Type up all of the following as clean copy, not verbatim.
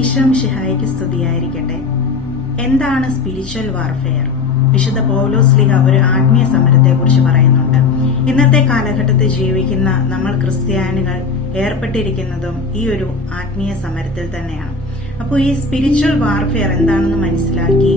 ഈശോ മിശിഹായ്ക്ക് സ്തുതിയായിരിക്കട്ടെ. എന്താണ് സ്പിരിച്വൽ വാർഫെയർ? വിശുദ്ധ പൗലോസ്ലീഹ ഒരു ആത്മീയ സമരത്തെ കുറിച്ച് പറയുന്നുണ്ട്. ഇന്നത്തെ കാലഘട്ടത്തിൽ ജീവിക്കുന്ന നമ്മൾ ക്രിസ്ത്യാനികൾ ഏർപ്പെട്ടിരിക്കുന്നതും ഈ ഒരു ആത്മീയ സമരത്തിൽ തന്നെയാണ്. അപ്പോൾ ഈ സ്പിരിച്വൽ വാർഫെയർ എന്താണെന്ന് മനസ്സിലാക്കി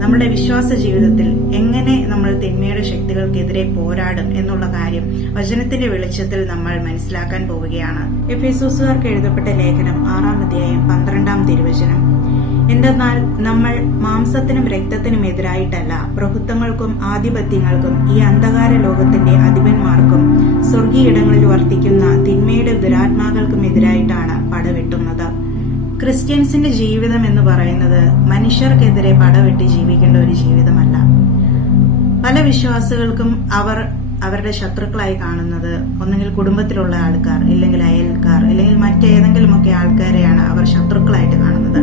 നമ്മുടെ വിശ്വാസ ജീവിതത്തിൽ എങ്ങനെ നമ്മൾ തിന്മയുടെ ശക്തികൾക്കെതിരെ പോരാടും എന്നുള്ള കാര്യം വചനത്തിന്റെ വെളിച്ചത്തിൽ നമ്മൾ മനസ്സിലാക്കാൻ പോവുകയാണ്. എഫേസോസുകാർക്ക് എഴുതപ്പെട്ട ലേഖനം 6-ാം അധ്യായം 12-ാം തിരുവചനം. എന്തെന്നാൽ നമ്മൾ മാംസത്തിനും രക്തത്തിനും എതിരായിട്ടല്ല, പ്രഭുത്വങ്ങൾക്കും ആധിപത്യങ്ങൾക്കും ഈ അന്ധകാര ലോകത്തിന്റെ അധിപന്മാർക്കും സ്വർഗീയിടങ്ങളിൽ വർത്തിക്കുന്ന തിന്മയുടെ ദുരാത്മാക്കൾക്കും എതിരായിട്ടാണ് പടവെട്ടുന്നത്. ക്രിസ്ത്യൻസിന്റെ ജീവിതം എന്ന് പറയുന്നത് മനുഷ്യർക്കെതിരെ പടവെട്ടി ജീവിക്കേണ്ട ഒരു ജീവിതമല്ല. പല വിശ്വാസികൾക്കും അവരുടെ ശത്രുക്കളായി കാണുന്നത് ഒന്നെങ്കിൽ കുടുംബത്തിലുള്ള ആൾക്കാർ, ഇല്ലെങ്കിൽ അയൽക്കാർ, ഇല്ലെങ്കിൽ മറ്റേതെങ്കിലുമൊക്കെ ആൾക്കാരെയാണ് അവർ ശത്രുക്കളായിട്ട് കാണുന്നത്.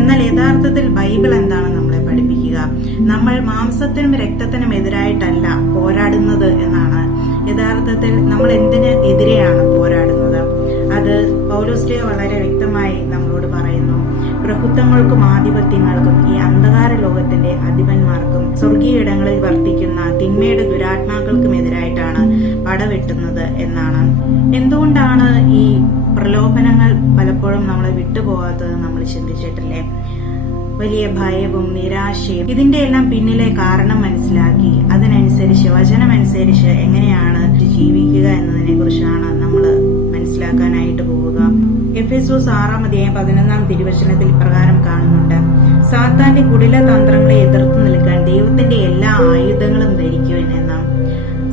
എന്നാൽ യഥാർത്ഥത്തിൽ ബൈബിൾ എന്താണ് നമ്മളെ പഠിപ്പിക്കുക? നമ്മൾ മാംസത്തിനും രക്തത്തിനും എതിരായിട്ടല്ല പോരാടുന്നത് എന്നാണ്. യഥാർത്ഥത്തിൽ നമ്മൾ എന്തിന് എതിരെയാണ് പോരാടുന്നത്? അത് പൗലോസ്ലീഹ വളരെ വ്യക്തമായി നമ്മളോട് പറയുന്നു. പ്രഭുത്വങ്ങൾക്കും ആധിപത്യങ്ങൾക്കും ഈ അന്ധകാര ലോകത്തിന്റെ അധിപന്മാർക്കും സ്വർഗീയിടങ്ങളിൽ വർത്തിക്കുന്ന തിന്മയുടെ ദുരാത്മാക്കൾക്കും എതിരായിട്ടാണ് പടവെട്ടുന്നത് എന്നാണ്. എന്തുകൊണ്ടാണ് ഈ പ്രലോഭനങ്ങൾ പലപ്പോഴും നമ്മളെ വിട്ടുപോകാത്തത് നമ്മൾ ചിന്തിച്ചിട്ടില്ലേ? വലിയ ഭയവും നിരാശയും ഇതിന്റെ എല്ലാം പിന്നിലെ കാരണം മനസ്സിലാക്കി അതിനനുസരിച്ച് വചനമനുസരിച്ച് എങ്ങനെയാണ് ജീവിക്കുക എന്നതിനെ കുറിച്ചാണ് നമ്മൾ മനസ്സിലാക്കാനായിട്ട് പോവുക. എഫേസോസ് 6-ാം അധ്യായം 11-ാം തിരുവചനത്തിൽ ഇപ്രകാരം കാണുന്നുണ്ട്: സാത്താന്റെ കുടില തന്ത്രങ്ങളെ എതിർത്ത് നിൽക്കാൻ ദൈവത്തിന്റെ എല്ലാ ആയുധങ്ങളും ധരിക്കുവാൻ എന്നാണ്.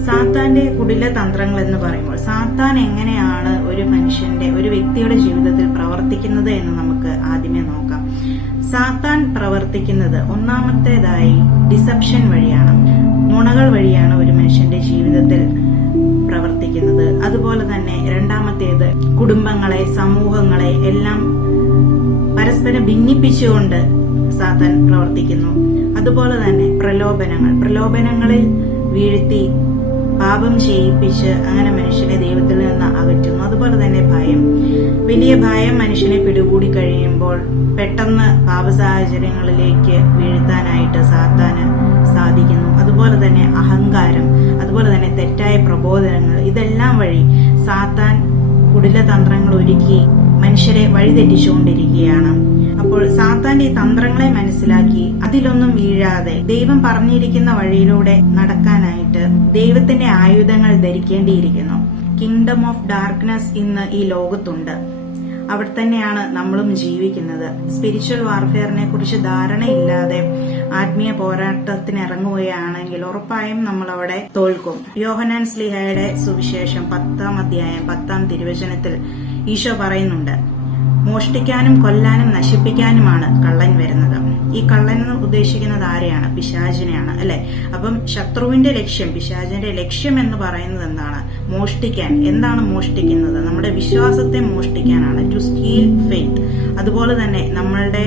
സാത്താന്റെ കുടില തന്ത്രങ്ങൾ എന്ന് പറയുമ്പോൾ സാത്താൻ എങ്ങനെയാണ് ഒരു വ്യക്തിയുടെ ജീവിതത്തിൽ പ്രവർത്തിക്കുന്നത് എന്ന് നമുക്ക് ആദ്യമേ നോക്കാം. സാത്താൻ പ്രവർത്തിക്കുന്നത് ഒന്നാമത്തേതായി ഡിസെപ്ഷൻ വഴിയാണ്, നുണകൾ വഴിയാണ് ഒരു മനുഷ്യന്റെ ജീവിതത്തിൽ പ്രവർത്തിക്കുന്നത്. അതുപോലെ തന്നെ രണ്ടാമത്തേത് കുടുംബങ്ങളെ, സമൂഹങ്ങളെ എല്ലാം പരസ്പരം ഭിന്നിപ്പിച്ചുകൊണ്ട് സാത്താൻ പ്രവർത്തിക്കുന്നു. അതുപോലെ തന്നെ പ്രലോഭനങ്ങളിൽ വീഴ്ത്തി പാപം ചെയ്യിപ്പിച്ച് അങ്ങനെ മനുഷ്യനെ ദൈവത്തിൽ നിന്ന് അകറ്റുന്നു. അതുപോലെ തന്നെ വലിയ ഭയം മനുഷ്യനെ പിടികൂടി കഴിയുമ്പോൾ പെട്ടെന്ന് പാപ സാഹചര്യങ്ങളിലേക്ക് വീഴ്ത്താനായിട്ട് സാത്താന് സാധിക്കുന്നു. അതുപോലെ തന്നെ അഹങ്കാരം, അതുപോലെ തന്നെ തെറ്റായ പ്രബോധനങ്ങൾ, ഇതെല്ലാം വഴി സാത്താൻ കുടിലതന്ത്രങ്ങൾ ഒരുക്കി മനുഷ്യരെ വഴിതെറ്റിച്ചുകൊണ്ടിരിക്കുകയാണ്. അപ്പോൾ സാത്താന്റെ ഈ തന്ത്രങ്ങളെ മനസ്സിലാക്കി അതിലൊന്നും വീഴാതെ ദൈവം പറഞ്ഞിരിക്കുന്ന വഴിയിലൂടെ നടക്കാനായിട്ട് ദൈവത്തിന്റെ ആയുധങ്ങൾ ധരിക്കേണ്ടിയിരിക്കുന്നു. കിങ്ഡം ഓഫ് ഡാർക്ക്നെസ് ഇന്ന് ഈ ലോകത്തുണ്ട്. അവിടെ തന്നെയാണ് നമ്മളും ജീവിക്കുന്നത്. സ്പിരിച്വൽ വാർഫെയറിനെ കുറിച്ച് ധാരണയില്ലാതെ ആത്മീയ പോരാട്ടത്തിന് ഇറങ്ങുകയാണെങ്കിൽ ഉറപ്പായും നമ്മൾ അവിടെ തോൽക്കും. യോഹന്നാൻ ശ്ലീഹയുടെ സുവിശേഷം 10-ാം അധ്യായം 10-ാം തിരുവചനത്തിൽ ഈശോ പറയുന്നുണ്ട്: മോഷ്ടിക്കാനും കൊല്ലാനും നശിപ്പിക്കാനുമാണ് കള്ളൻ വരുന്നത്. ഈ കള്ളൻ എന്ന് ഉദ്ദേശിക്കുന്നത് ആരെയാണ്? പിശാചിനെയാണ്, അല്ലെ? അപ്പം ശത്രുവിന്റെ ലക്ഷ്യം, പിശാചിന്റെ ലക്ഷ്യം എന്ന് പറയുന്നത് എന്താണ്? മോഷ്ടിക്കാൻ. എന്താണ് മോഷ്ടിക്കുന്നത്? നമ്മുടെ വിശ്വാസത്തെ മോഷ്ടിക്കാനാണ്. To steal faith. അതുപോലെ തന്നെ നമ്മളുടെ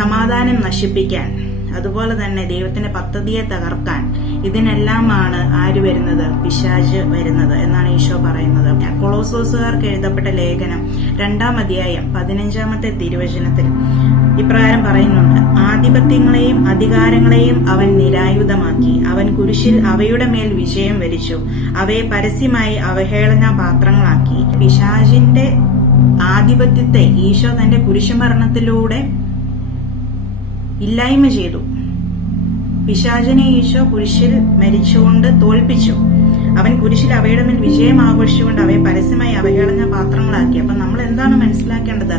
സമാധാനം നശിപ്പിക്കാൻ, അതുപോലെ തന്നെ ദൈവത്തിന്റെ പദ്ധതിയെ തകർക്കാൻ, ഇതിനെല്ലാമാണ് ആര് വരുന്നത്? പിശാച് വരുന്നത് എന്നാണ് ഈശോ പറയുന്നത്. കൊളോസോസുകാർക്ക് എഴുതപ്പെട്ട ലേഖനം 2-ാം അധ്യായം 15-ാമത്തെ തിരുവചനത്തിൽ ഇപ്രകാരം പറയുന്നുണ്ട്: ആധിപത്യങ്ങളെയും അധികാരങ്ങളെയും അവൻ നിരായുധമാക്കി, അവൻ കുരിശിൽ അവയുടെ മേൽ വിജയം വരിച്ചു, അവയെ പരസ്യമായി അവഹേളന പാത്രങ്ങളാക്കി. പിശാചിന്റെ ആധിപത്യത്തെ ഈശോ തന്റെ കുരിശുമരണത്തിലൂടെ ഇല്ലായ്മ ചെയ്തു. പിശാചിനെ ഈശോ കുരിശിൽ മരിച്ചുകൊണ്ട് തോൽപ്പിച്ചു. അവൻ കുരിശിൽ അവയുടെ മേൽ വിജയം ആഘോഷിച്ചുകൊണ്ട് അവയെ പരസ്യമായി അവഹേളന പാത്രങ്ങളാക്കി. അപ്പൊ നമ്മൾ എന്താണ് മനസ്സിലാക്കേണ്ടത്?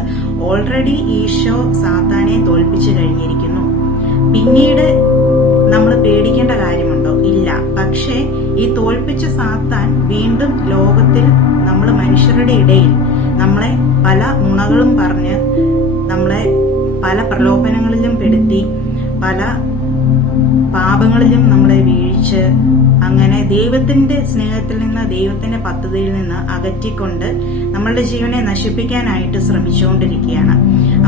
ഓൾറെഡി ഈശോ സാത്താനെ തോൽപ്പിച്ചു കഴിഞ്ഞിരിക്കുന്നു. പിന്നീട് നമ്മൾ പേടിക്കേണ്ട കാര്യമുണ്ടോ? ഇല്ല. പക്ഷേ ഈ തോൽപ്പിച്ച സാത്താൻ വീണ്ടും ലോകത്തിൽ നമ്മൾ മനുഷ്യരുടെ ഇടയിൽ നമ്മളെ പല നുണകളും പറഞ്ഞ് നമ്മളെ പല പ്രലോഭനങ്ങളിലും പെടുത്തി പല പാപങ്ങളിലും നമ്മളെ വീഴ്ച അങ്ങനെ ദൈവത്തിന്റെ സ്നേഹത്തിൽ നിന്ന്, ദൈവത്തിന്റെ പദ്ധതിയിൽ നിന്ന് അകറ്റിക്കൊണ്ട് നമ്മളുടെ ജീവനെ നശിപ്പിക്കാനായിട്ട് ശ്രമിച്ചുകൊണ്ടിരിക്കുകയാണ്.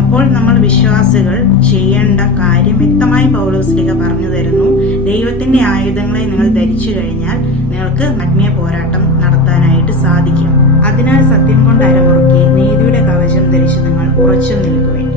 അപ്പോൾ നമ്മൾ വിശ്വാസികൾ ചെയ്യേണ്ട കാര്യം വ്യക്തമായി പൗലോസ്ലീഹ പറഞ്ഞു തരുന്നു. ദൈവത്തിന്റെ ആയുധങ്ങളെ നിങ്ങൾ ധരിച്ചു കഴിഞ്ഞാൽ നിങ്ങൾക്ക് ആത്മീയ പോരാട്ടം നടത്താനായിട്ട് സാധിക്കും. അതിനാൽ സത്യം കൊണ്ട് അരമുറുക്കി നീതിയുടെ കവചം ധരിച്ച് നിങ്ങൾ ഉറച്ചു നിൽക്കുവിൻ.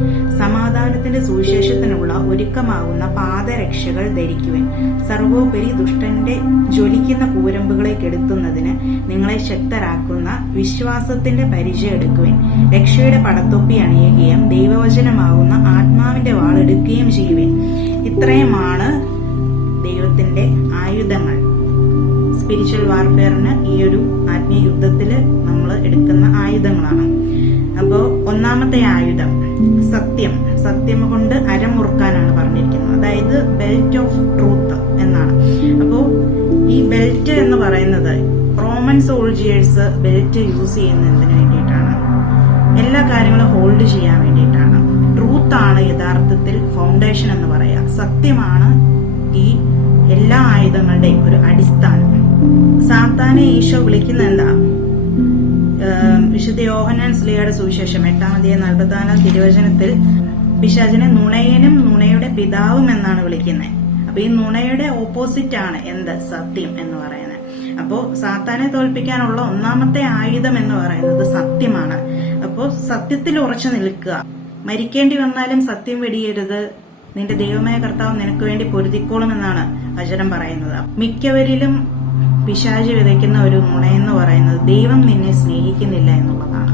ദൈവത്തിന്റെ സുവിശേഷത്തിനുള്ള ഒരുക്കമാകുന്ന പാദരക്ഷകൾ ധരിക്കുവിൻ. സർവോപരി ദുഷ്ടന്റെ ജ്വലിക്കുന്ന കൂരമ്പുകളെ കെടുത്തുന്നതിന് നിങ്ങളെ ശക്തരാക്കുന്ന വിശ്വാസത്തിന്റെ പരിചയം എടുക്കുവിൻ. രക്ഷയുടെ പടത്തൊപ്പി അണിയുകയും ദൈവവചനമാകുന്ന ആത്മാവിന്റെ വാളെടുക്കുകയും ചെയ്യുവിൻ. ഇത്രയുമാണ് ദൈവത്തിന്റെ ആയുധങ്ങൾ. സ്പിരിച്വൽ വാർഫെയറിന് ഈ ഒരു ആത്മീയ യുദ്ധത്തിൽ നമ്മൾ എടുക്കുന്ന ആയുധങ്ങളാണ്. അപ്പോ ഒന്നാമത്തെ ആയുധം സത്യം. സത്യം കൊണ്ട് അരമുറുക്കാനാണ് പറഞ്ഞിരിക്കുന്നത്. അതായത് ബെൽറ്റ് ഓഫ് ട്രൂത്ത് എന്നാണ്. അപ്പോ ഈ ബെൽറ്റ് എന്ന് പറയുന്നത് റോമൻ സോൾജിയേഴ്സ് ബെൽറ്റ് യൂസ് ചെയ്യുന്നതിന് വേണ്ടിയിട്ടാണ്. എല്ലാ കാര്യങ്ങളും ഹോൾഡ് ചെയ്യാൻ വേണ്ടിയിട്ടാണ്. ട്രൂത്ത് ആണ് യഥാർത്ഥത്തിൽ ഫൗണ്ടേഷൻ എന്ന് പറയാം. സത്യമാണ് ഈ എല്ലാ ആയുധങ്ങളുടെയും ഒരു അടിസ്ഥാനം. സാത്താനെ ഈശോ വിളിക്കുന്ന എന്താ? വിശുദ്ധ യോഹന്നാൻ ശ്ലീഹയുടെ സുവിശേഷം 8-44 തിരുവചനത്തിൽ പിശാചിനെ നുണയനും നുണയുടെ പിതാവും എന്നാണ് വിളിക്കുന്നത്. അപ്പൊ ഈ നുണയുടെ ഓപ്പോസിറ്റ് ആണ് എന്ത്? സത്യം എന്ന് പറയുന്നത്. അപ്പോ സാത്താനെ തോൽപ്പിക്കാനുള്ള ഒന്നാമത്തെ ആയുധം എന്ന് പറയുന്നത് സത്യമാണ്. അപ്പോ സത്യത്തിൽ ഉറച്ചു നിൽക്കുക. മരിക്കേണ്ടി വന്നാലും സത്യം വെടിയരുത്, നിന്റെ ദൈവമായ കർത്താവ് നിനക്ക് വേണ്ടി പൊരുതിക്കോളും എന്നാണ് വചനം പറയുന്നത്. മിക്കവരിലും പിശാച് വിതയ്ക്കുന്ന ഒരു നുണയെന്ന് പറയുന്നത് ദൈവം നിന്നെ സ്നേഹിക്കുന്നില്ല എന്നുള്ളതാണ്.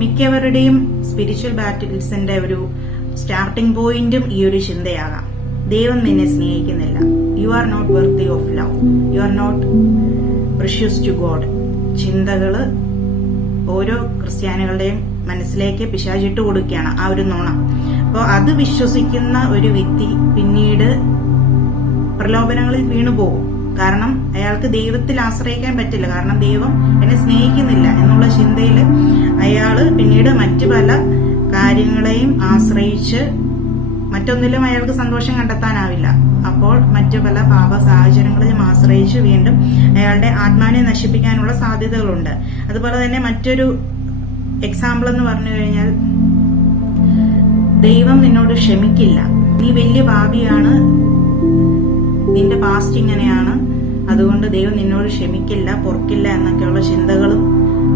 മിക്കവരുടെയും സ്പിരിച്വൽ ബാറ്റിൽസിന്റെ ഒരു സ്റ്റാർട്ടിംഗ് പോയിന്റും ഈ ഒരു ചിന്തയാകാം. ദൈവം നിന്നെ സ്നേഹിക്കുന്നില്ല, you are not worthy of love, you are not precious to God. ചിന്തകള് ഓരോ ക്രിസ്ത്യാനികളുടെയും മനസ്സിലേക്ക് പിശാചിട്ട് കൊടുക്കുകയാണ് ആ ഒരു നുണ. അപ്പോൾ അത് വിശ്വസിക്കുന്ന ഒരു വ്യക്തി പിന്നീട് പ്രലോഭനങ്ങളിൽ വീണുപോകും. കാരണം അയാൾക്ക് ദൈവത്തിൽ ആശ്രയിക്കാൻ പറ്റില്ല. കാരണം ദൈവം എന്നെ സ്നേഹിക്കുന്നില്ല എന്നുള്ള ചിന്തയിൽ അയാള് പിന്നീട് മറ്റു പല കാര്യങ്ങളെയും ആശ്രയിച്ച് മറ്റൊന്നിലും അയാൾക്ക് സന്തോഷം കണ്ടെത്താനാവില്ല. അപ്പോൾ മറ്റു പല പാപ സാഹചര്യങ്ങളിലും ആശ്രയിച്ച് വീണ്ടും അയാളുടെ ആത്മാവിനെ നശിപ്പിക്കാനുള്ള സാധ്യതകളുണ്ട്. അതുപോലെ തന്നെ മറ്റൊരു എക്സാമ്പിൾ എന്ന് പറഞ്ഞു കഴിഞ്ഞാൽ, ദൈവം നിന്നോട് ക്ഷമിക്കില്ല, നീ വലിയ പാപിയാണ്, നിന്റെ പാസ്റ്റ് ഇങ്ങനെയാണ്, അതുകൊണ്ട് ദൈവം നിന്നോട് ക്ഷമിക്കില്ല, പൊറുക്കില്ല എന്നൊക്കെയുള്ള ചിന്തകളും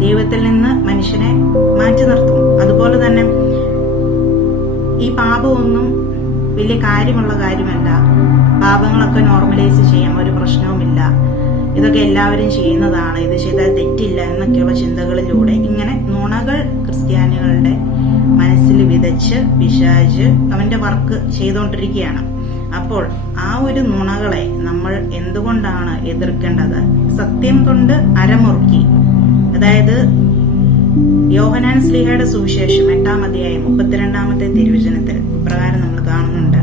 ദൈവത്തിൽ നിന്ന് മനുഷ്യനെ മാറ്റി നിർത്തും. അതുപോലെ തന്നെ ഈ പാപമൊന്നും വലിയ കാര്യമുള്ള കാര്യമല്ല, പാപങ്ങളൊക്കെ നോർമലൈസ് ചെയ്യാം, ഒരു പ്രശ്നവുമില്ല, ഇതൊക്കെ എല്ലാവരും ചെയ്യുന്നതാണ്, ഇത് ചെയ്താൽ തെറ്റില്ല എന്നൊക്കെയുള്ള ചിന്തകളിലൂടെ ഇങ്ങനെ നുണകൾ ക്രിസ്ത്യാനികളുടെ മനസ്സിൽ വിതച്ച് പിശാച് അവന്റെ വർക്ക് ചെയ്തുകൊണ്ടിരിക്കുകയാണ്. അപ്പോൾ ആ ഒരു നുണകളെ നമ്മൾ എന്തുകൊണ്ടാണ് എതിർക്കേണ്ടത്? സത്യം കൊണ്ട് അരമുറുക്കി. അതായത് യോഹന്നാൻ ശ്ലീഹയുടെ സുവിശേഷം 8-32 തിരുവചനത്തിൽ ഇപ്രകാരം നമ്മൾ കാണുന്നുണ്ട്: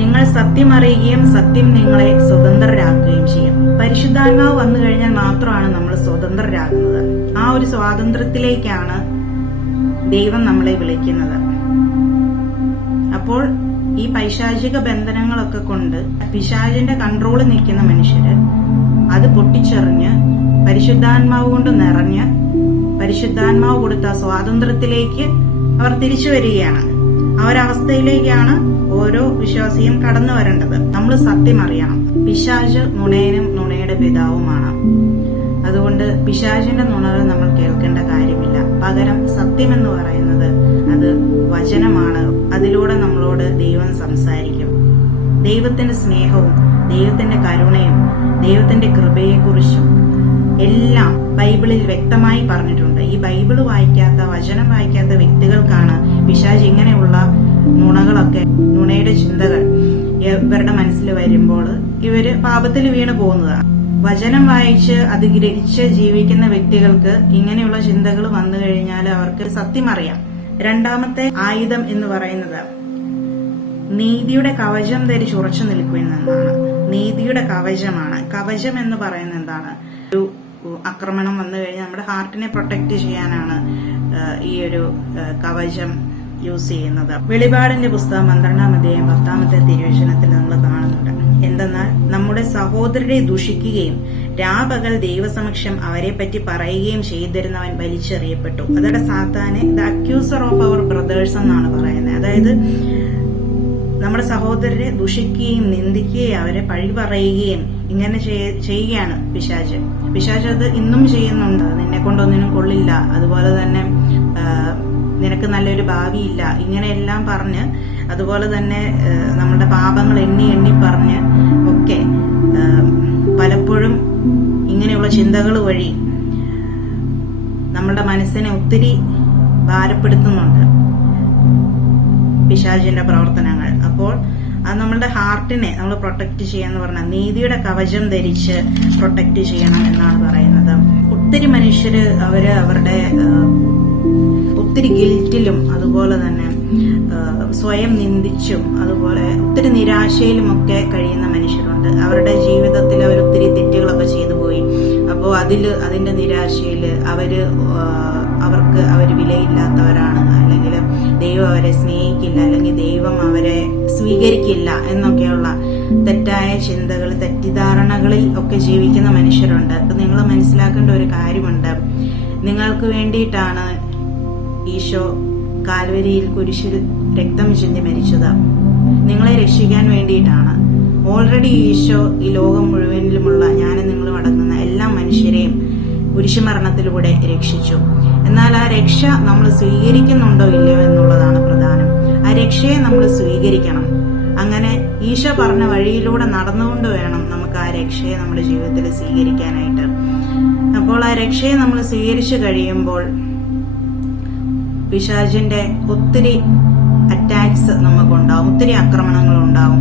നിങ്ങൾ സത്യം അറിയുകയും സത്യം നിങ്ങളെ സ്വതന്ത്രരാക്കുകയും ചെയ്യും. പരിശുദ്ധാത്മാവ് വന്നു കഴിഞ്ഞാൽ മാത്രമാണ് നമ്മൾ സ്വതന്ത്രരാകുന്നത്. ആ ഒരു സ്വാതന്ത്ര്യത്തിലേക്കാണ് ദൈവം നമ്മളെ വിളിക്കുന്നത്. അപ്പോൾ ഈ പൈശാചിക ബന്ധനങ്ങളൊക്കെ കൊണ്ട് പിശാചിന്റെ കൺട്രോളിൽ നിൽക്കുന്ന മനുഷ്യര് അത് പൊട്ടിച്ചെറിഞ്ഞ് പരിശുദ്ധാത്മാവ് കൊണ്ട് നിറഞ്ഞ് പരിശുദ്ധാത്മാവ് കൊടുത്ത സ്വാതന്ത്ര്യത്തിലേക്ക് അവർ തിരിച്ചു വരികയാണ്. ആ ഒരവസ്ഥയിലേക്കാണ് ഓരോ വിശ്വാസിയും കടന്നു വരേണ്ടത്. നമ്മൾ സത്യം അറിയണം. പിശാച് നുണയനും നുണയുടെ പിതാവുമാണ്. അതുകൊണ്ട് പിശാചിന്റെ നുണകൾ നമ്മൾ കേൾക്കേണ്ട കാര്യമില്ല. പകരം സത്യം എന്ന് പറയുന്നത് അത് വചനമാണ്. അതിലൂടെ നമ്മളോട് ദൈവം സംസാരിക്കും. ദൈവത്തിന്റെ സ്നേഹവും ദൈവത്തിന്റെ കരുണയും ദൈവത്തിന്റെ കൃപയെക്കുറിച്ചും എല്ലാം ബൈബിളിൽ വ്യക്തമായി പറഞ്ഞിട്ടുണ്ട്. ഈ ബൈബിള് വായിക്കാത്ത, വചനം വായിക്കാത്ത വ്യക്തികൾക്കാണ് പിശാച് ഇങ്ങനെയുള്ള നുണകളൊക്കെ, നുണയുടെ ചിന്തകൾ ഇവരുടെ മനസ്സിൽ വരുമ്പോൾ ഇവര് പാപത്തിൽ വീണു പോകുന്നതാണ്. വചനം വായിച്ച് അത് ഗ്രഹിച്ച് ജീവിക്കുന്ന വ്യക്തികൾക്ക് ഇങ്ങനെയുള്ള ചിന്തകൾ വന്നു കഴിഞ്ഞാൽ അവർക്ക് സത്യം അറിയാം. രണ്ടാമത്തെ ആയുധം എന്ന് പറയുന്നത് നീതിയുടെ കവചം ധരിച്ച് ഉറച്ചു നിൽക്കുമെന്നാണ്. നീതിയുടെ കവചമാണ്. കവചം എന്ന് പറയുന്നത് എന്താണ്? ഒരു ആക്രമണം വന്നു കഴിഞ്ഞാൽ നമ്മുടെ ഹാർട്ടിനെ പ്രൊട്ടക്ട് ചെയ്യാനാണ് ഈ ഒരു കവചം യൂസ് ചെയ്യുന്നത്. വെളിപാടിന്റെ പുസ്തകം 12-10 തിരുവചനത്തിൽ നമ്മൾ കാണുന്നുണ്ട്. എന്തെന്നാൽ നമ്മുടെ സഹോദരരെ ദുഷിക്കുകയും രാപകൽ ദൈവസമക്ഷം അവരെ പറ്റി പറയുകയും ചെയ്തിരുന്നവൻ വലിച്ചെറിയപ്പെട്ടു. അതോടെ സാത്താനെ the accuser of our brothers എന്നാണ് പറയുന്നത്. അതായത് നമ്മുടെ സഹോദരരെ ദുഷിക്കുകയും നിന്ദിക്കുകയും അവരെ പഴി പറയുകയും ഇങ്ങനെ ചെയ്യുകയാണ് പിശാച്. പിശാച് അത് ഇന്നും ചെയ്യുന്നുണ്ട്. നിന്നെ കൊണ്ടൊന്നിനും കൊള്ളില്ല, അതുപോലെ തന്നെ നിനക്ക് നല്ലൊരു ഭാവിയില്ല, ഇങ്ങനെയെല്ലാം പറഞ്ഞ്, അതുപോലെ തന്നെ നമ്മുടെ പാപങ്ങൾ എണ്ണി എണ്ണി പറഞ്ഞ് ഒക്കെ പലപ്പോഴും ഇങ്ങനെയുള്ള ചിന്തകൾ വഴി നമ്മുടെ മനസ്സിനെ ഒത്തിരി ഭാരപ്പെടുത്തുന്നുണ്ട് പിശാചിന്റെ പ്രവർത്തനങ്ങൾ. അപ്പോൾ അത് നമ്മളുടെ ഹാർട്ടിനെ നമ്മൾ പ്രൊട്ടക്ട് ചെയ്യാന്ന് പറഞ്ഞാൽ നീതിയുടെ കവചം ധരിച്ച് പ്രൊട്ടക്ട് ചെയ്യണം എന്നാണ് പറയുന്നത്. ഒത്തിരി മനുഷ്യര് അവരുടെ ഒത്തിരി ഗിൽറ്റിലും അതുപോലെ തന്നെ സ്വയം നിന്ദിച്ചും അതുപോലെ ഒത്തിരി നിരാശയിലും ഒക്കെ കഴിയുന്ന മനുഷ്യരുണ്ട്. അവരുടെ ജീവിതത്തിൽ അവർ ഒത്തിരി തെറ്റുകളൊക്കെ ചെയ്തു പോയി. അപ്പോൾ അതിന്റെ നിരാശയിൽ അവർക്ക് വിലയില്ലാത്തവരാണ്, അല്ലെങ്കിൽ ദൈവം അവരെ സ്നേഹിക്കില്ല, അല്ലെങ്കിൽ ദൈവം അവരെ സ്വീകരിക്കില്ല എന്നൊക്കെയുള്ള തെറ്റായ ചിന്തകൾ, തെറ്റിദ്ധാരണകളിൽ ഒക്കെ ജീവിക്കുന്ന മനുഷ്യരുണ്ട്. അപ്പൊ നിങ്ങൾ മനസ്സിലാക്കേണ്ട ഒരു കാര്യമുണ്ട്, നിങ്ങൾക്ക് വേണ്ടിയിട്ടാണ് ഈശോ കാൽവരിയിൽ കുരിശിൽ രക്തം ചിന്തി മരിച്ചത്. നിങ്ങളെ രക്ഷിക്കാൻ വേണ്ടിയിട്ടാണ്. ഓൾറെഡി ഈശോ ഈ ലോകം മുഴുവനിലുമുള്ള ഞാനും നിങ്ങളും അടങ്ങുന്ന എല്ലാ മനുഷ്യരെയും കുരിശുമരണത്തിലൂടെ രക്ഷിച്ചു. എന്നാൽ ആ രക്ഷ നമ്മൾ സ്വീകരിക്കുന്നുണ്ടോ ഇല്ലയോ എന്നുള്ളതാണ് പ്രധാനം. ആ രക്ഷയെ നമ്മൾ സ്വീകരിക്കണം. അങ്ങനെ ഈശോ പറഞ്ഞ വഴിയിലൂടെ നടന്നുകൊണ്ട് വേണം നമുക്ക് ആ രക്ഷയെ നമ്മുടെ ജീവിതത്തിൽ സ്വീകരിക്കാനായിട്ട്. അപ്പോൾ ആ രക്ഷയെ നമ്മൾ സ്വീകരിച്ചു കഴിയുമ്പോൾ പിശാചിന്റെ ഒത്തിരി അറ്റാക്സ് നമുക്കുണ്ടാവും, ഒത്തിരി ആക്രമണങ്ങൾ ഉണ്ടാവും.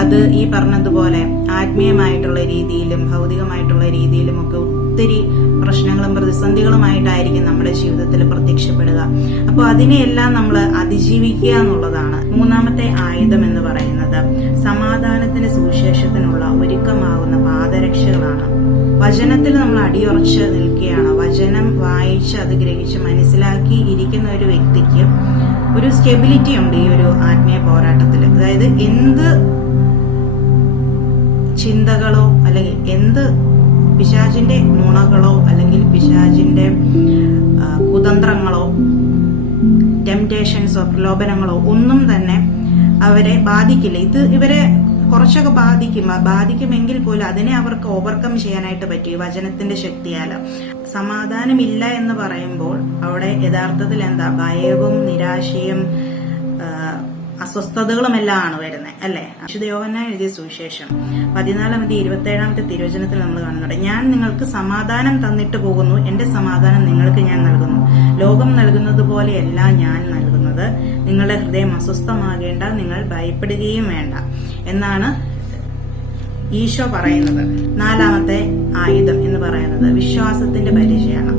അത് ഈ പറഞ്ഞതുപോലെ ആത്മീയമായിട്ടുള്ള രീതിയിലും ഭൗതികമായിട്ടുള്ള രീതിയിലും ഒക്കെ ഒത്തിരി പ്രശ്നങ്ങളും പ്രതിസന്ധികളുമായിട്ടായിരിക്കും നമ്മുടെ ജീവിതത്തിൽ പ്രത്യക്ഷപ്പെടുക. അപ്പോൾ അതിനെയെല്ലാം നമ്മൾ അതിജീവിക്കുക എന്നുള്ളതാണ്. മൂന്നാമത്തെ ആയുധം എന്ന് പറയുന്നത് സമാധാനത്തിന്റെ സുവിശേഷത്തിനുള്ള ഒരുക്കമാകുന്ന പാദരക്ഷകളാണ്. വചനത്തിൽ നമ്മൾ അടിയുറച്ച് നിൽക്കുകയാണ്. വചനം വായിച്ച് അത് ഗ്രഹിച്ച് മനസ്സിലാക്കി ഇരിക്കുന്ന ഒരു വ്യക്തിക്ക് ഒരു സ്റ്റെബിലിറ്റി ഉണ്ട് ഈ ഒരു ആത്മീയ പോരാട്ടത്തിൽ. അതായത് എന്ത് ചിന്തകളോ അല്ലെങ്കിൽ എന്ത് പിശാചിന്റെ നുണകളോ അല്ലെങ്കിൽ പിശാചിന്റെ കുതന്ത്രങ്ങളോ ടെംപ്റ്റേഷൻസോ പ്രലോഭനങ്ങളോ ഒന്നും തന്നെ അവരെ ബാധിക്കില്ല. ഇത് ഇവരെ കുറച്ചൊക്കെ ബാധിക്കുമെങ്കിൽ പോലും അതിനെ അവർക്ക് ഓവർകം ചെയ്യാനായിട്ട് പറ്റി വചനത്തിന്റെ ശക്തിയാൽ. സമാധാനമില്ല എന്ന് പറയുമ്പോൾ അവിടെ യഥാർത്ഥത്തിൽ എന്താ, ഭയവും നിരാശയും അസ്വസ്ഥതകളുമെല്ലാം ആണ് വരുന്നത്, അല്ലെ? വിശുദ്ധ യോഹന്നാൻ എഴുതിയ സുവിശേഷം 14:27 തിരുവചനത്തിൽ നമ്മൾ കാണുന്നുണ്ട്, ഞാൻ നിങ്ങൾക്ക് സമാധാനം തന്നിട്ട് പോകുന്നു, എന്റെ സമാധാനം നിങ്ങൾക്ക് ഞാൻ നൽകുന്നു. ലോകം നൽകുന്നത് പോലെയല്ല ഞാൻ നൽകുന്നത്. നിങ്ങളുടെ ഹൃദയം അസ്വസ്ഥമാകേണ്ട, നിങ്ങൾ ഭയപ്പെടുകയും വേണ്ട എന്നാണ് ഈശോ പറയുന്നത്. നാലാമത്തെ ആയുധം എന്ന് പറയുന്നത് വിശ്വാസത്തിന്റെ പരിചയമാണ്.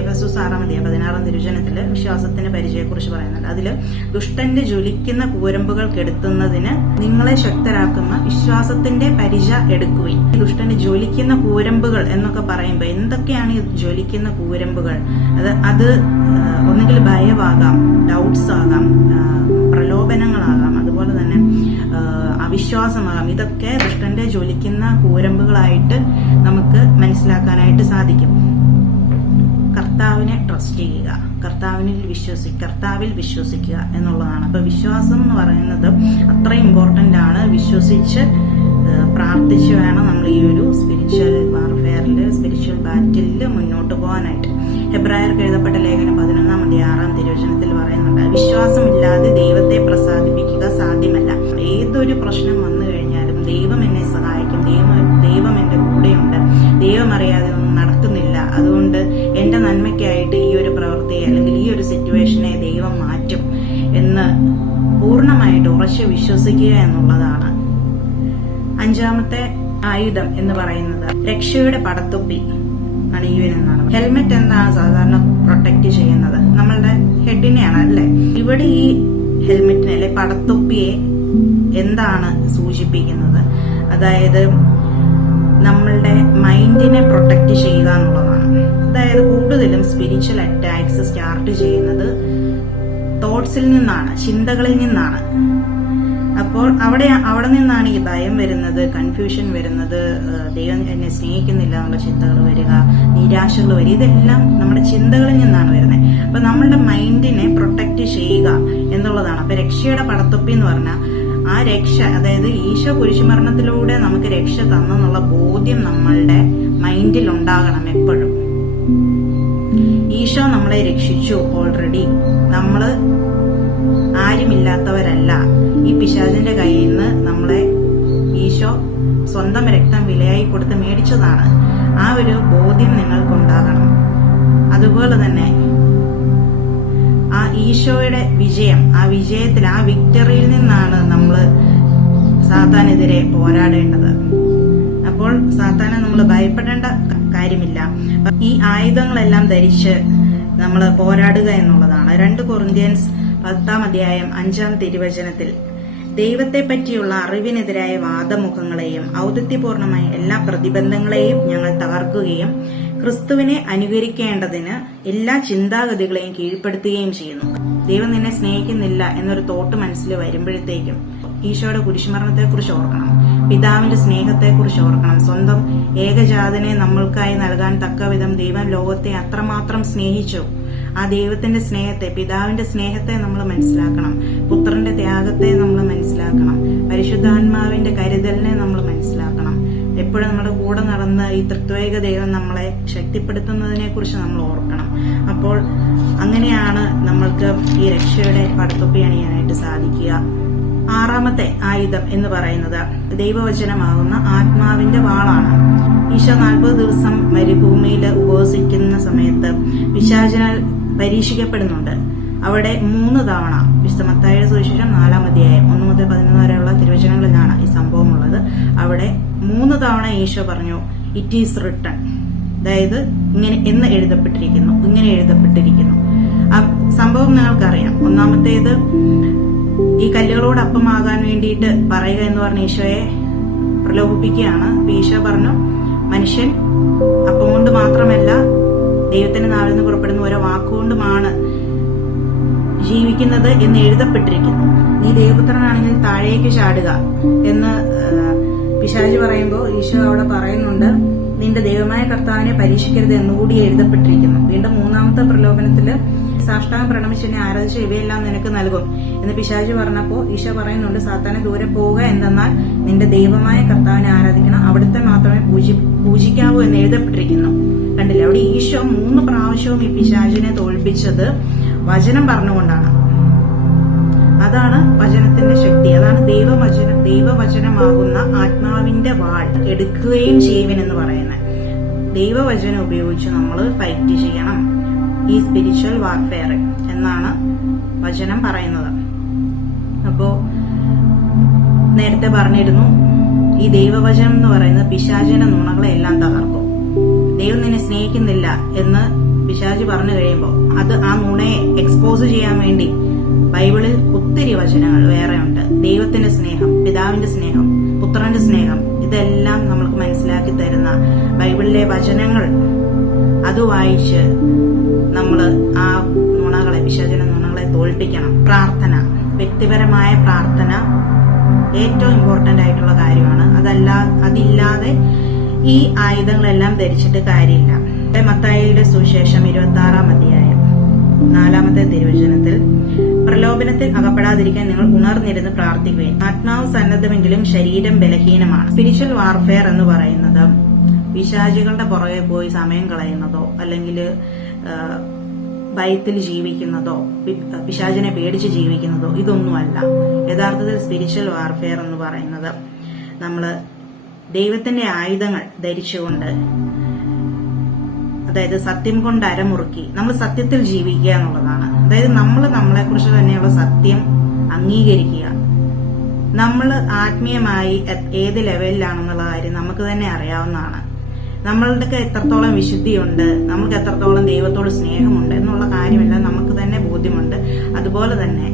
എഫെസോസ് 6:16 തിരുവചനത്തില് വിശ്വാസത്തിന്റെ പരിചയത്തെക്കുറിച്ച് പറയുന്നുണ്ട്. അതില് ദുഷ്ടന്റെ ജ്വലിക്കുന്ന കൂരമ്പുകൾ കെടുത്തുന്നതിന് നിങ്ങളെ ശക്തരാക്കുന്ന വിശ്വാസത്തിന്റെ പരിച എടുക്കുവിൻ. ദുഷ്ടന്റെ ജ്വലിക്കുന്ന കൂരമ്പുകൾ എന്നൊക്കെ പറയുമ്പോൾ എന്തൊക്കെയാണ് ഈ ജ്വലിക്കുന്ന കൂരമ്പുകൾ? അത് ഒന്നുകിൽ ഭയമാകാം, ഡൗട്ട്സ് ആകാം, പ്രലോഭനങ്ങളാകാം, അതുപോലെ തന്നെ അവിശ്വാസമാകാം. ഇതൊക്കെ ദുഷ്ടന്റെ ജ്വലിക്കുന്ന കൂരമ്പുകളായിട്ട് നമുക്ക് മനസ്സിലാക്കാനായിട്ട് സാധിക്കും. കർത്താവിനെ ട്രസ്റ്റ് ചെയ്യുക, കർത്താവിൽ വിശ്വസിക്കുക എന്നുള്ളതാണ്. അപ്പൊ വിശ്വാസം എന്ന് പറയുന്നത് അത്ര ഇമ്പോർട്ടന്റ് ആണ്. വിശ്വസിച്ച് പ്രാർത്ഥിച്ച് വേണം നമ്മൾ ഈ ഒരു സ്പിരിച്വൽ വാർഫെയറിൽ, സ്പിരിച്വൽ ബാറ്റിലിൽ മുന്നോട്ട് പോകാനായിട്ട്. ഹെബ്രായർക്ക് എഴുതപ്പെട്ട ലേഖനം 11:6 തിരുവചനത്തിൽ പറയുന്നുണ്ട്, വിശ്വാസമില്ലാതെ ദൈവത്തെ പ്രസാദിപ്പിക്കുക സാധ്യമല്ല. ഏതൊരു പ്രശ്നം വന്നു കഴിഞ്ഞാലും ദൈവം എന്നെ സഹായിക്കും, ദൈവം എന്റെ കൂടെയുണ്ട്, ദൈവം അറിയാതെ ഒന്നും നടക്കുന്നില്ല, അതുകൊണ്ട് എന്റെ നന്മയ്ക്കായിട്ട് ഈ ഒരു പ്രവൃത്തിയെ അല്ലെങ്കിൽ ഈ ഒരു സിറ്റുവേഷനെ ദൈവം മാറ്റും എന്ന് പൂർണ്ണമായിട്ട് ഉറച്ച് വിശ്വസിക്കുക എന്നുള്ളതാണ്. അഞ്ചാമത്തെ ആയുധം എന്ന് പറയുന്നത് രക്ഷയുടെ പടത്തൊപ്പി അണിയുവെന്നാണ്. ഹെൽമെറ്റ് എന്താണ് സാധാരണ പ്രൊട്ടക്ട് ചെയ്യുന്നത്? നമ്മളുടെ ഹെഡിനെയാണ്, അല്ലെ? ഇവിടെ ഈ ഹെൽമെറ്റിനെ അല്ലെ പടത്തൊപ്പിയെ എന്താണ് സൂചിപ്പിക്കുന്നത്? അതായത് നമ്മളുടെ മൈൻഡിനെ പ്രൊട്ടക്ട് ചെയ്യുക എന്നുള്ളതാണ്. അതായത് കൂടുതലും സ്പിരിച്വൽ അറ്റാക്സ് സ്റ്റാർട്ട് ചെയ്യുന്നത് തോട്ട്സിൽ നിന്നാണ്, ചിന്തകളിൽ നിന്നാണ്. അപ്പോൾ അവിടെ നിന്നാണ് ഈ ഭയം വരുന്നത്, കൺഫ്യൂഷൻ വരുന്നത്, ദൈവം എന്നെ സ്നേഹിക്കുന്നില്ല എന്നുള്ള ചിന്തകൾ വരിക, നിരാശകൾ വരിക. ഇതെല്ലാം നമ്മുടെ ചിന്തകളിൽ നിന്നാണ് വരുന്നത്. അപ്പൊ നമ്മളുടെ മൈൻഡിനെ പ്രൊട്ടക്ട് ചെയ്യുക എന്നുള്ളതാണ്. അപ്പൊ രക്ഷയുടെ പടത്തൊപ്പി എന്ന് പറഞ്ഞാൽ ആ രക്ഷ, അതായത് ഈശോ കുരിശുമരണത്തിലൂടെ നമുക്ക് രക്ഷ തന്നെന്നുള്ള ബോധ്യം നമ്മളുടെ മൈൻഡിൽ ഉണ്ടാകണം എപ്പോഴും. ഈശോ നമ്മളെ രക്ഷിച്ചു. ഓൾറെഡി നമ്മള് ആരുമില്ലാത്തവരല്ല. ഈ പിശാചിന്റെ കയ്യിൽ നിന്ന് നമ്മളെ ഈശോ സ്വന്തം രക്തം വിലയായി കൊടുത്ത് മേടിച്ചതാണ്. ആ ഒരു ബോധ്യം നിങ്ങൾക്കുണ്ടാകണം. അതുപോലെ തന്നെ ആ ഈശോയുടെ വിജയം, ആ വിജയത്തിൽ, ആ വിക്ടറിയിൽ നിന്നാണ് നമ്മൾ സാത്താനെതിരെ പോരാടേണ്ടത്. അപ്പോൾ സാത്താനെ നമ്മൾ ഭയപ്പെടേണ്ട കാര്യമില്ല. ഈ ആയുധങ്ങളെല്ലാം ധരിച്ച് നമ്മൾ പോരാടുക എന്നുള്ളതാണ്. 2 കൊറിന്ത്യൻസ് 10-5 തിരുവചനത്തിൽ ദൈവത്തെ പറ്റിയുള്ള അറിവിനെതിരായ വാദമുഖങ്ങളെയും ഔദിത്യപൂർണമായ എല്ലാ പ്രതിബന്ധങ്ങളെയും ഞങ്ങൾ തകർക്കുകയും ക്രിസ്തുവിനെ അനുകരിക്കേണ്ടതിന് എല്ലാ ചിന്താഗതികളെയും കീഴ്പ്പെടുത്തുകയും ചെയ്യുന്നു. ദൈവം നിന്നെ സ്നേഹിക്കുന്നില്ല എന്നൊരു തോട്ട് മനസ്സിൽ വരുമ്പോഴത്തേക്കും ഈശോയുടെ കുരിശുമരണത്തെക്കുറിച്ച് ഓർക്കണം, പിതാവിന്റെ സ്നേഹത്തെക്കുറിച്ച് ഓർക്കണം. സ്വന്തം ഏകജാതനെ നമ്മൾക്കായി നൽകാൻ തക്കവിധം ദൈവം ലോകത്തെ അത്രമാത്രം സ്നേഹിച്ചു. ആ ദൈവത്തിന്റെ സ്നേഹത്തെ, പിതാവിന്റെ സ്നേഹത്തെ നമ്മൾ മനസ്സിലാക്കണം. പുത്രന്റെ ത്യാഗത്തെ നമ്മൾ മനസ്സിലാക്കണം. പരിശുദ്ധാത്മാവിന്റെ കരുതലിനെ നമ്മൾ മനസ്സിലാക്കണം. എപ്പോഴും നമ്മുടെ കൂടെ നടന്ന് ഈ ത്രിത്വൈക ദൈവം നമ്മളെ ശക്തിപ്പെടുത്തുന്നതിനെ കുറിച്ച് നമ്മൾ ഓർക്കണം. അപ്പോൾ അങ്ങനെയാണ് നമ്മൾക്ക് ഈ രക്ഷയുടെ പടത്തൊപ്പി അണിയാനായിട്ട് സാധിക്കുക. 6ാമത്തെ ആയുധം എന്ന് പറയുന്നത് ദൈവവചനമാകുന്ന ആത്മാവിന്റെ വാളാണ്. ഈശോ 40 ദിവസം മരുഭൂമിയിൽ ഉപവസിക്കുന്ന സമയത്ത് പിശാചിനാൽ പരീക്ഷിക്കപ്പെടുന്നുണ്ട്. അവിടെ 3 തവണ, വിശുദ്ധ മത്തായിയുടെ സുവിശേഷം 4-ാം അധ്യായം 1 മുതൽ 11 വരെയുള്ള തിരുവചനങ്ങളിലാണ് ഈ സംഭവം ഉള്ളത്. അവിടെ 3 തവണ ഈശോ പറഞ്ഞു, ഇറ്റ് ഈസ് റിട്ടൺ, അതായത് ഇങ്ങനെ എന്ന് എഴുതപ്പെട്ടിരിക്കുന്നു, ഇങ്ങനെ എഴുതപ്പെട്ടിരിക്കുന്നു. ആ സംഭവം നിങ്ങൾക്കറിയാം. ഒന്നാമത്തേത് ഈ കല്ലുകളോട് അപ്പമാകാൻ വേണ്ടിയിട്ട് പറയുക എന്ന് പറഞ്ഞ ഈശോയെ പ്രലോഭിപ്പിക്കുകയാണ്. ഈശോ പറഞ്ഞു, മനുഷ്യൻ അപ്പം കൊണ്ട് മാത്രമല്ല ദൈവത്തിന്റെ നാവിൽ നിന്ന് പുറപ്പെടുന്ന ഓരോ വാക്കുകൊണ്ടുമാണ് ജീവിക്കുന്നത് എന്ന് എഴുതപ്പെട്ടിരിക്കുന്നു. നീ ദൈവപുത്രനാണെങ്കിൽ താഴേക്ക് ചാടുക എന്ന് പിശാചി പറയുമ്പോൾ ഈശോ അവിടെ പറയുന്നുണ്ട്, നിന്റെ ദൈവമായ കർത്താവിനെ പരീക്ഷിക്കരുത് എന്നുകൂടി എഴുതപ്പെട്ടിരിക്കുന്നു. വീണ്ടും 3ാമത്തെ പ്രലോഭനത്തില് സാഷ്ടാംഗം പ്രണമിച്ച് എന്നെ ആരാധിച്ച് ഇവയെല്ലാം നിനക്ക് നൽകും എന്ന് പിശാചി പറഞ്ഞപ്പോ ഈശോ പറയുന്നുണ്ട്, സാത്താനെ ദൂരെ പോവുക, എന്തെന്നാൽ നിന്റെ ദൈവമായ കർത്താവിനെ ആരാധിക്കണം, അവിടുത്തെ മാത്രമേ പൂജിക്കാവൂ എന്ന് എഴുതപ്പെട്ടിരിക്കുന്നു. കണ്ടില്ലേ, അവിടെ ഈശോ 3 പ്രാവശ്യവും ഈ പിശാചിനെ തോൽപ്പിച്ചത് വചനം പറഞ്ഞുകൊണ്ടാണ്. അതാണ് വചനത്തിന്റെ ശക്തി, അതാണ് ദൈവവചനമാകുന്ന ആത്മാവിന്റെ വാൾ എടുക്കുകയും ചെയ്യുവൻ എന്ന് പറയുന്നത്. ദൈവവചനം ഉപയോഗിച്ച് നമ്മൾ ഫൈറ്റ് ചെയ്യണം ഈ സ്പിരിച്വൽ വാർഫെയർ എന്നാണ് വചനം പറയുന്നത്. അപ്പോ നേരത്തെ പറഞ്ഞിരുന്നു, ഈ ദൈവവചനം എന്ന് പറയുന്നത് പിശാചിന്റെ നുണകളെ എല്ലാം തകർക്കും. ദൈവം നിന്നെ സ്നേഹിക്കുന്നില്ല എന്ന് പിശാചി പറഞ്ഞു കഴിയുമ്പോൾ അത് ആ നുണയെ എക്സ്പോസ് ചെയ്യാൻ വേണ്ടി ബൈബിളിൽ ഒത്തിരി വചനങ്ങൾ വേറെ ഉണ്ട്. ദൈവത്തിന്റെ സ്നേഹം, പിതാവിന്റെ സ്നേഹം, പുത്രന്റെ സ്നേഹം, ഇതെല്ലാം നമുക്ക് മനസ്സിലാക്കി തരുന്ന ബൈബിളിലെ വചനങ്ങൾ അത് വായിച്ച് നമ്മള് ആ നുണകളെ, പിശാചിന്റെ നുണകളെ തോൽപ്പിക്കണം. പ്രാർത്ഥന, വ്യക്തിപരമായ പ്രാർത്ഥന ഏറ്റവും ഇമ്പോർട്ടന്റ് ആയിട്ടുള്ള കാര്യമാണ്. അതില്ലാതെ ഈ ആയുധങ്ങളെല്ലാം ധരിച്ചിട്ട് കാര്യമില്ല. മത്തായിയുടെ സുവിശേഷം 26-ാം അധ്യായം 4-ാമത്തെ തിരുവചനത്തിൽ, പ്രലോഭനത്തിൽ അകപ്പെടാതിരിക്കാൻ നിങ്ങൾ ഉണർന്നിരുന്ന് പ്രാർത്ഥിക്കുകയും ആത്മാവ് സന്നദ്ധമെങ്കിലും ശരീരം ബലഹീനമാണ്. സ്പിരിച്വൽ വാർഫെയർ എന്ന് പറയുന്നത് പിശാചികളുടെ പുറകെ പോയി സമയം കളയുന്നതോ അല്ലെങ്കിൽ ഭയത്തിൽ ജീവിക്കുന്നതോ പിശാചിനെ പേടിച്ച് ജീവിക്കുന്നതോ ഇതൊന്നുമല്ല. യഥാർത്ഥത്തിൽ സ്പിരിച്വൽ വാർഫെയർ എന്ന് പറയുന്നത് നമ്മള് ദൈവത്തിന്റെ ആയുധങ്ങൾ ധരിച്ചുകൊണ്ട്, അതായത് സത്യം കൊണ്ട് അരമുറുക്കി നമ്മൾ സത്യത്തിൽ ജീവിക്കുക എന്നുള്ളതാണ്. അതായത് നമ്മൾ നമ്മളെ കുറിച്ച് തന്നെയുള്ള സത്യം അംഗീകരിക്കുക. നമ്മൾ ആത്മീയമായി ഏത് ലെവലിലാണെന്നുള്ള കാര്യം നമുക്ക് തന്നെ അറിയാവുന്നതാണ്. നമ്മളുടെ എത്രത്തോളം വിശുദ്ധിയുണ്ട്, നമുക്ക് എത്രത്തോളം ദൈവത്തോട് സ്നേഹമുണ്ട് എന്നുള്ള കാര്യമെല്ലാം നമുക്ക് തന്നെ ബോധ്യമുണ്ട്. അതുപോലെ തന്നെ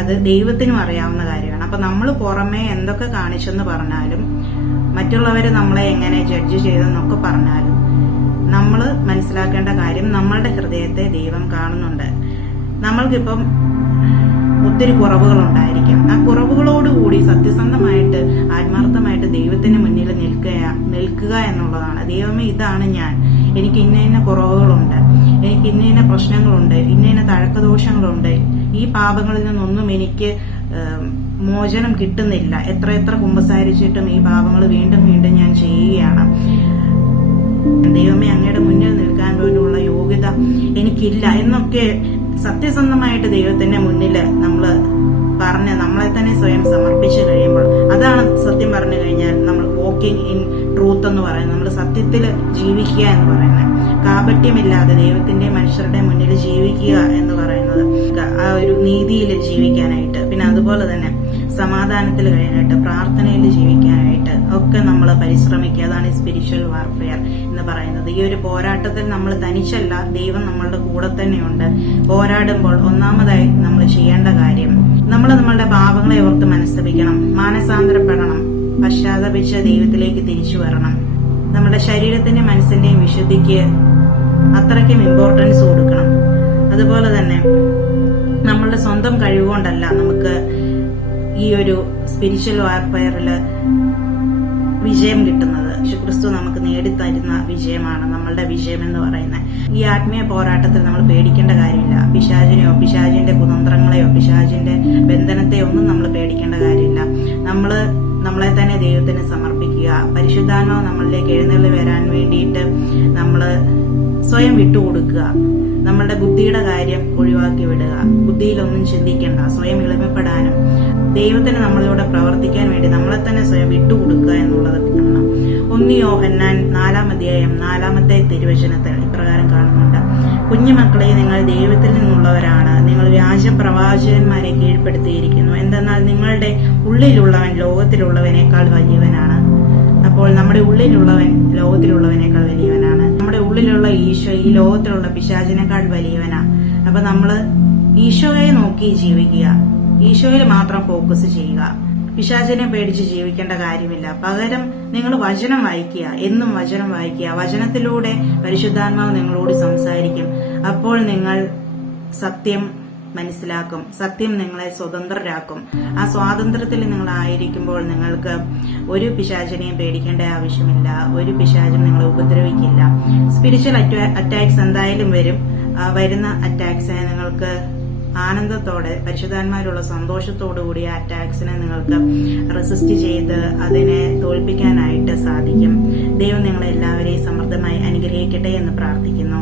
അത് ദൈവത്തിനും അറിയാവുന്ന കാര്യമാണ്. അപ്പൊ നമ്മൾ പുറമേ എന്തൊക്കെ കാണിച്ചെന്ന് പറഞ്ഞാലും, മറ്റുള്ളവര് നമ്മളെ എങ്ങനെ ജഡ്ജ് ചെയ്തെന്നൊക്കെ പറഞ്ഞാലും, നമ്മൾ മനസ്സിലാക്കേണ്ട കാര്യം നമ്മളുടെ ഹൃദയത്തെ ദൈവം കാണുന്നുണ്ട്. നമ്മൾക്കിപ്പം ഒത്തിരി കുറവുകളുണ്ടായിരിക്കാം. ആ കുറവുകളോടുകൂടി സത്യസന്ധമായിട്ട് ആത്മാർത്ഥമായിട്ട് ദൈവത്തിന് മുന്നിൽ നിൽക്കുക എന്നുള്ളതാണ്. ദൈവമേ, ഇതാണ് ഞാൻ, എനിക്ക് ഇന്ന കുറവുകളുണ്ട്, എനിക്ക് ഇന്ന പ്രശ്നങ്ങളുണ്ട്, ഇന്ന തഴക്കദോഷങ്ങളുണ്ട്, ഈ പാപങ്ങളിൽ നിന്നൊന്നും എനിക്ക് മോചനം കിട്ടുന്നില്ല, എത്ര കുമ്പസാരിച്ചിട്ടും ഈ പാപങ്ങൾ വീണ്ടും വീണ്ടും ഞാൻ ചെയ്യുകയാണ്. ദൈവമേ, അങ്ങയുടെ മുന്നിൽ നിൽക്കാൻ പോലുള്ള യോഗ്യത എനിക്കില്ല എന്നൊക്കെ സത്യസന്ധമായിട്ട് ദൈവത്തിന്റെ മുന്നിൽ നമ്മളെ തന്നെ സ്വയം സമർപ്പിച്ചു കഴിയുമ്പോൾ, അതാണ് സത്യം പറഞ്ഞു കഴിഞ്ഞാൽ നമ്മൾ വാക്കിംഗ് ഇൻ ട്രൂത്ത് എന്ന് പറയുന്നത്. നമ്മൾ സത്യത്തിൽ ജീവിക്കുക എന്ന് പറയുന്നത്, കാപട്യമില്ലാതെ ദൈവത്തിന്റെ മനുഷ്യരുടെ മുന്നിൽ ജീവിക്കുക എന്ന് പറയുന്നത്, ആ ഒരു നീതിയിൽ ജീവിക്കാനായിട്ട്, പിന്നെ അതുപോലെ തന്നെ സമാധാനത്തിൽ കഴിയാനായിട്ട്, പ്രാർത്ഥനയിൽ ജീവിക്കാനായിട്ട് ഒക്കെ നമ്മൾ പരിശ്രമിക്കുക. അതാണ് ഈ സ്പിരിച്വൽ വാർഫെയർ എന്ന് പറയുന്നത്. ഈ ഒരു പോരാട്ടത്തിൽ നമ്മൾ തനിച്ചല്ല, ദൈവം നമ്മളുടെ കൂടെ തന്നെയുണ്ട്. പോരാടുമ്പോൾ ഒന്നാമതായി നമ്മൾ ചെയ്യേണ്ട കാര്യം, നമ്മൾ നമ്മളുടെ പാപങ്ങളെ ഓർത്ത് മനസ്തപിക്കണം, മാനസാന്തരപ്പെടണം, പശ്ചാത്തപിച്ച് ദൈവത്തിലേക്ക് തിരിച്ചു വരണം. നമ്മുടെ ശരീരത്തിന്റെയും മനസ്സിന്റെയും വിശുദ്ധിക്ക് അത്രയ്ക്കും ഇമ്പോർട്ടൻസ് കൊടുക്കണം. അതുപോലെ തന്നെ നമ്മളുടെ സ്വന്തം കഴിവുകൊണ്ടല്ല നമുക്ക് ഈ ഒരു സ്പിരിച്വൽ വാർഫെയറിൽ വിജയം കിട്ടുന്നത്. യേശുക്രിസ്തു നമുക്ക് നേടിത്തരുന്ന വിജയമാണ് നമ്മളുടെ വിജയം എന്ന് പറയുന്നത്. ഈ ആത്മീയ പോരാട്ടത്തിൽ നമ്മൾ പേടിക്കേണ്ട കാര്യമില്ല. പിശാചിനെയോ പിശാചിന്റെ കുതന്ത്രങ്ങളെയോ പിശാചിന്റെ ബന്ധനത്തെയോ ഒന്നും നമ്മൾ പേടിക്കേണ്ട കാര്യമില്ല. നമ്മളെ തന്നെ ദൈവത്തിന് സമർപ്പിക്കുക. പരിശുദ്ധാത്മാവ് നമ്മളിലേക്ക് എഴുന്നള്ളി വരാൻ വേണ്ടിയിട്ട് നമ്മൾ സ്വയം വിട്ടുകൊടുക്കുക. നമ്മളുടെ ബുദ്ധിയുടെ കാര്യം ഒഴിവാക്കി വിടുക. ബുദ്ധിയിലൊന്നും ചിന്തിക്കേണ്ട. സ്വയം എളിമപ്പെടാനും ദൈവത്തിന് നമ്മളിലൂടെ പ്രവർത്തിക്കാൻ വേണ്ടി നമ്മളെ തന്നെ സ്വയം വിട്ടുകൊടുക്കുക എന്നുള്ളതൊക്കെയാണ്. 1 യോഹന്നാൻ 4-ാം അധ്യായം 4-ാമത്തെ തിരുവചനത്തിൽ ഇപ്രകാരം കാണുന്നുണ്ട്: കുഞ്ഞുമക്കളെ, നിങ്ങൾ ദൈവത്തിൽ നിന്നുള്ളവരാണ്, നിങ്ങൾ വ്യാജ പ്രവാചകന്മാരെ കീഴ്പ്പെടുത്തിയിരിക്കുന്നു. എന്തെന്നാൽ നിങ്ങളുടെ ഉള്ളിലുള്ളവൻ ലോകത്തിലുള്ളവനേക്കാൾ വലിയവനാണ്. അപ്പോൾ നമ്മുടെ ഉള്ളിലുള്ളവൻ ലോകത്തിലുള്ളവനേക്കാൾ വലിയവനാണ്. നമ്മുടെ ഉള്ളിലുള്ള ഈശോ ഈ ലോകത്തിലുള്ള പിശാചിനേക്കാൾ വലിയവനാ. അപ്പൊ നമ്മള് ഈശോയെ നോക്കി ജീവിക്കുക, ഈശോയിൽ മാത്രം ഫോക്കസ് ചെയ്യുക. പിശാചിനെ പേടിച്ച് ജീവിക്കേണ്ട കാര്യമില്ല. പകരം നിങ്ങൾ വചനം വായിക്കുക, എന്നും വചനം വായിക്കുക. വചനത്തിലൂടെ പരിശുദ്ധാത്മാവ് നിങ്ങളോട് സംസാരിക്കും. അപ്പോൾ നിങ്ങൾ സത്യം മനസ്സിലാക്കും. സത്യം നിങ്ങളെ സ്വതന്ത്രരാക്കും. ആ സ്വാതന്ത്ര്യത്തിൽ നിങ്ങൾ ആയിരിക്കുമ്പോൾ നിങ്ങൾക്ക് ഒരു പിശാചിനെയും പേടിക്കേണ്ട ആവശ്യമില്ല. ഒരു പിശാചും നിങ്ങളെ ഉപദ്രവിക്കില്ല. സ്പിരിച്വൽ അറ്റാക്സ് എന്തായാലും വരും. വരുന്ന അറ്റാക്സിനെ നിങ്ങൾക്ക് ആനന്ദത്തോടെ, പരിശുദ്ധാത്മാവിലുള്ള സന്തോഷത്തോടു കൂടി ആ അറ്റാക്സിനെ നിങ്ങൾക്ക് റെസിസ്റ്റ് ചെയ്ത് അതിനെ തോൽപ്പിക്കാനായിട്ട് സാധിക്കും. ദൈവം നിങ്ങളെല്ലാവരെയും സമൃദ്ധമായി അനുഗ്രഹിക്കട്ടെ എന്ന് പ്രാർത്ഥിക്കുന്നു.